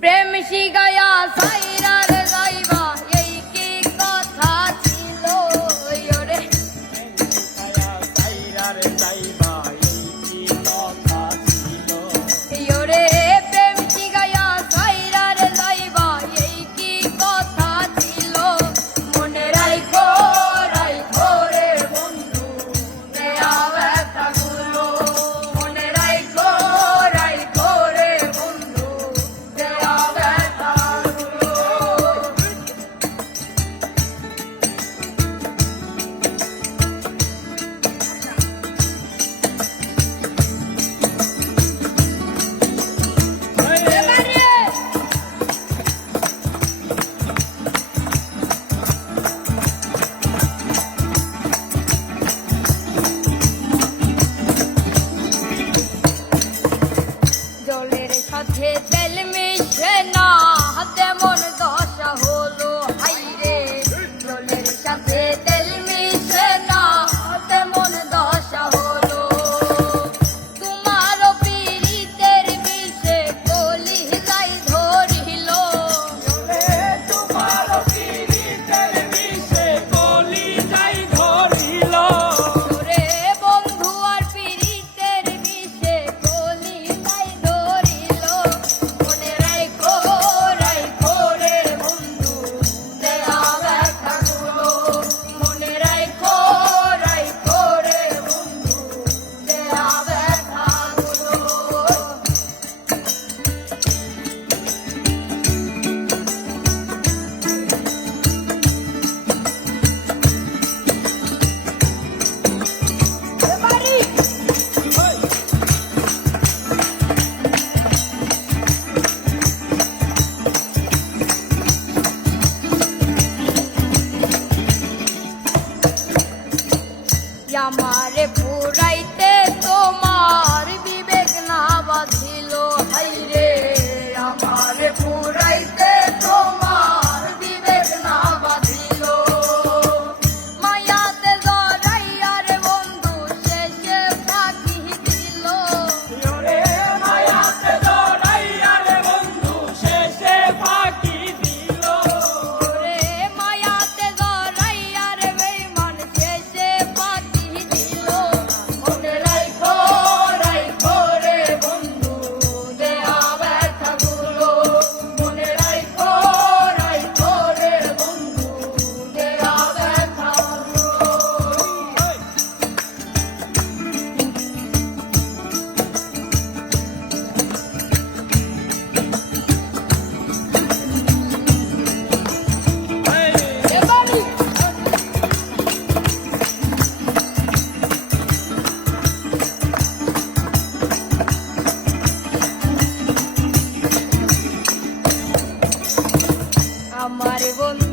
প্রেম শিগায়া সাইরার যাইবা এই কি কথা ছিল ওরে সাইরার যাইবা এই কি কথা ছিল ওরে প্রেম শিগায়া সাইরার যাইবা এই কি কথা ছিল মনে রাইখো রাইখো রে বন্ধু দেয়া ব্যথাগুলো মনে রাইখো রাইখো রে বন্ধু দেয়া ব্যথাগুলো জলের সাথে তেল মিশে না তেমন দশা হলো হাইরে জলের সাথে তেল মিশে না তেমন দশা হলো তোমার পীড়িতের বিষে কলি যাই ধরিল তোমার পীড়িতের বিষে কলি যাই ধরিল ওরে বন্ধু আর পীড়িতের বিষে কলি যাই ধরিল মনে রাইখো রাইখো রে বন্ধু দেয়া ব্যথাগুলো মনে রাইখো রাইখো রে বন্ধু দেয়া ব্যথাগুলো আমারে পুরাইতে তোমার বিবেক না বাঁধিল হাইরে আমারে পুরাইতে তোমার বিবেক না বাঁধিল মায়াতে জড়াইয়ার বন্ধু শেষে ফাঁকি দিল মায়াতে জড়াইয়ার বন্ধু শেষে ফাঁকি দিল ওরে মায়াতে জড়াইয়ার বেঈমান শেষে ফাঁকি দিল মনে রাইখো রাইখো রে বন্ধু দেয়া ব্যথাগুলো মনে রাইখো রাইখো রে বন্ধু দেয়া ব্যথাগুলো এবারে আমার বন্ধু